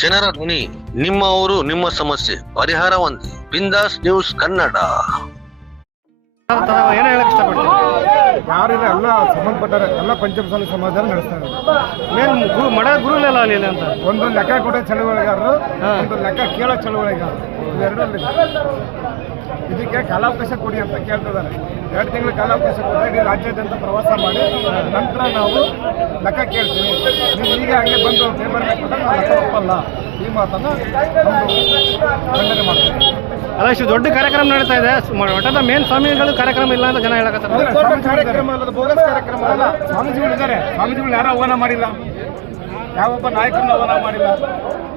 ಜನರ ಧ್ವನಿ, ನಿಮ್ಮ ಊರು ನಿಮ್ಮ ಸಮಸ್ಯೆ ಪರಿಹಾರ ಒಂದೇ. ಬಿಂದಾಸ್ ನ್ಯೂಸ್ ಕನ್ನಡ. ಏನು ಹೇಳಕ್ ಇಷ್ಟಪಡ್ತೀನಿ? ಯಾರಿಲ್ಲ, ಎಲ್ಲ ಸಂಬಂಧಪಟ್ಟಾರೆ, ಎಲ್ಲ ಪಂಚಮಸಾಲಿ ಸಮಾಜ ನಡೆಸ್ತಾರೆ. ಮಡ ಗುರುಗಳೆಲ್ಲ ಅಲ್ಲಿ ಅಂತ ಒಂದು ಲೆಕ್ಕ ಕೊಡೋ ಚಳವಳಿಗಾರರು, ಒಂದು ಲೆಕ್ಕ ಕೇಳೋ ಚಳವಳಿಗಾರರು, ಇವೆರಡರಲ್ಲಿ ಇದಕ್ಕೆ ಕಾಲಾವಕಾಶ ಕೊಡಿ ಅಂತ ಕೇಳ್ತಿದ್ದಾರೆ. 2 ತಿಂಗಳು ಕಾಲಾವಕಾಶ ಕೊಟ್ಟರೆ ಇಡೀ ರಾಜ್ಯಾದ್ಯಂತ ಪ್ರವಾಸ ಮಾಡಿ ನಂತರ ನಾವು ಲೆಕ್ಕ ಕೇಳ್ತೀವಿ. ನೀವು ಈಗ ಹಂಗೆ ಬಂದು ಪೇಪರ್ ಕೊಟ್ಟರೆ ನಾವು ಲೆಕ್ಕ ಒಪ್ಪಲ್ಲ, ಈ ಮಾತನ್ನು ಖಂಡನೆ ಮಾಡ್ತೀವಿ. ಅಲ್ಲ, ಇಷ್ಟು ದೊಡ್ಡ ಕಾರ್ಯಕ್ರಮ ನಡೀತಾ ಇದೆ, ಒಟ್ಟದ ಮೇನ್ ಸ್ವಾಮಿಗಳು ಕಾರ್ಯಕ್ರಮ ಇಲ್ಲ ಅಂತ ಜನ ಹೇಳಕತ್ತಾರೆ. ಕಾರ್ಯಕ್ರಮ ಅಲ್ಲದ ಬೋಗಸ್ ಕಾರ್ಯಕ್ರಮ ಅಲ್ಲ. ಸ್ವಾಮೀಜಿಗಳು ಇದ್ದಾರೆ, ಸ್ವಾಮೀಜಿಗಳು ಯಾರು ಆಹ್ವಾನ ಮಾಡಿಲ್ಲ, ಯಾವೊಬ್ಬ ನಾಯಕರನ್ನು ಆಹ್ವಾನ ಮಾಡಿಲ್ಲ.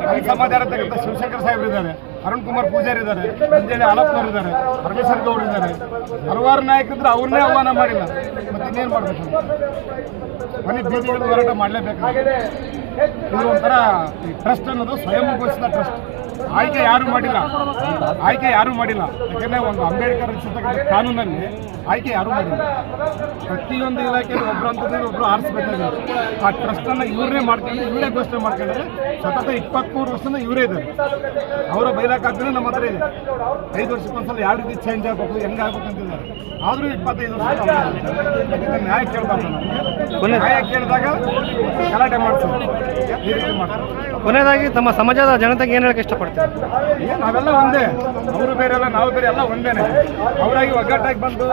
ನಮ್ಮ ಸಮಾಜ ತಕ್ಕಂಥ ಶಿವಶಂಕರ್ ಸಾಹೇಬ್ರು ಇದ್ದಾರೆ, ಅರುಣ್ ಕುಮಾರ್ ಪೂಜಾರಿ ಇದ್ದಾರೆ, ಮಂಜೇಳಿ ಆಲಪ್ಪನವರು ಇದ್ದಾರೆ, ಪರಮೇಶ್ವರ್ ಗೌಡ್ರು ಇದ್ದಾರೆ, ಹಲವಾರು ನಾಯಕರಿದ್ರೆ ಅವ್ರನ್ನೇ ಆಹ್ವಾನ ಮಾಡಿಲ್ಲ. ಮತ್ತೆ ಇನ್ನೇನು ಮಾಡಬೇಕು? ಮನೆ ಬೀದಿಗಳು ಹೋರಾಟ ಮಾಡಲೇಬೇಕು. ಇದು ಒಂಥರ ಟ್ರಸ್ಟ್ ಅನ್ನೋದು ಸ್ವಯಂ ಘೋಷಿತ ಟ್ರಸ್ಟ್. ಆಯ್ಕೆ ಯಾರೂ ಮಾಡಿಲ್ಲ, ಯಾಕೆಂದರೆ ಒಂದು ಅಂಬೇಡ್ಕರ್ ರಚಿಸತಕ್ಕಂಥ ಕಾನೂನಲ್ಲಿ ಆಯ್ಕೆ ಯಾರೂ ಮಾಡಿಲ್ಲ. ಪ್ರತಿಯೊಂದು ಇಲಾಖೆಯಲ್ಲಿ ಒಬ್ಬರು ಅಂತಂದ್ರೆ ಒಬ್ಬರು ಆರಿಸಬೇಕಾಗಿದೆ. ಆ ಟ್ರಸ್ಟನ್ನು ಇವರೇ ಮಾಡ್ಕೊಂಡು, ಇವರೇ ಘೋಷಣೆ ಮಾಡ್ಕೊಂಡ್ರೆ ಸತತ 23 ವರ್ಷದಿಂದ ಇವರೇ ಇದ್ದಾರೆ. ಅವರ ಬೈಲಾಕಾಗ್ತದೆ ನಮ್ಮ ಹತ್ರ ಇದೆ. 5 ವರ್ಷಕ್ಕೊಂದ್ಸಲ ಯಾವ ರೀತಿ ಚೇಂಜ್ ಆಗಬೇಕು, ಹೆಂಗೆ ಆಗ್ಬೇಕು ಅಂತಿದ್ದಾರೆ. ಆದರೂ 25 ವರ್ಷ ನ್ಯಾಯ ಕೇಳಬಾರ್ದು. ನ್ಯಾಯ ಕೇಳಿದಾಗ ಗಲಾಟೆ ಮಾಡ್ತಾರೆ, ಈ ರೀತಿ ಮಾಡ್ತಾರೆ. ಕೊನೆಯದಾಗಿ ತಮ್ಮ ಸಮಾಜದ ಜನತೆಗೆ ಏನು ಹೇಳಕ್ಕೆ ಇಷ್ಟಪಡ್ತೀವಿ? ನಾವೆಲ್ಲ ಒಂದೇ, ಅವರು ಬೇರೆ ಅಲ್ಲ, ನಾವು ಬೇರೆ, ಎಲ್ಲ ಒಂದೇನೆ. ಅವರಾಗಿ ಒಗ್ಗಟ್ಟಾಗಿ ಬಂದು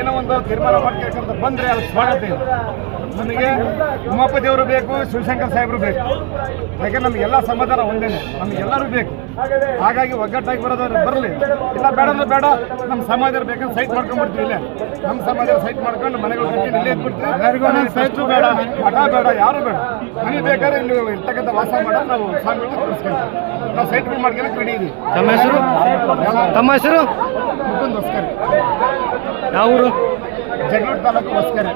ಏನೋ ಒಂದು ತೀರ್ಮಾನ ಮಾಡ್ಬೇಕಂತ ಬಂದರೆ ಅದು ಸ್ವಾಗತ ಇದೆ. ನಮಗೆ ಉಮಾಪ ದೇವರು ಬೇಕು, ಶಿವಶಂಕರ್ ಸಾಹೇಬರು ಬೇಕು. ಯಾಕೆ ನಮಗೆಲ್ಲ ಸಮಾಧಾನ ಒಂದೇನೆ, ನಮಗೆಲ್ಲರೂ ಬೇಕು. ಹಾಗಾಗಿ ಒಗ್ಗಟ್ಟಾಗಿ ಬರೋದವ್ರು ಬರಲಿ, ಇಲ್ಲ ಬೇಡ ಅಂದ್ರೆ ಬೇಡ. ನಮ್ಮ ಸಮಾಜ ಬೇಕಂದ್ರೆ ಸೈಟ್ ಮಾಡ್ಕೊಂಡ್ಬಿಡ್ತೀವಿ. ಇಲ್ಲೇ ನಮ್ಮ ಸಮಾಜ ಸೈಟ್ ಮಾಡ್ಕೊಂಡು ಮನೆಗಳು ಕಟ್ಟಿ ಇಲ್ಲೇ ಇದ್ಬಿಡ್ತೀವಿ. ಸೈಟು ಬೇಡ, ಮಠ ಬೇಡ, ಯಾರು ಬೇಡ. ಮನೆ ಬೇಕಾದ್ರೆ ಇಲ್ಲಿ ಇರ್ತಕ್ಕಂಥ ವಾಸ ಮಾಡೋದು ನಾವು ಸ್ವಾಮಿಗಳನ್ನ ತೋರಿಸ್ಕೊಂತೀವಿ. ನಾವು ಸೈಟ್ಗಳು ಮಾಡ್ಕೊಂಡು ರೆಡಿ ಇದೀವಿ. ತಮ್ಮ ಹೆಸರು? ಮುಕುಂದ್ ಹೊಸ್ಕರೆ. ಯಾವ ಊರು? ಜಗಳೂರು ತಾಲೂಕು ಹೊಸ್ಕರೆ.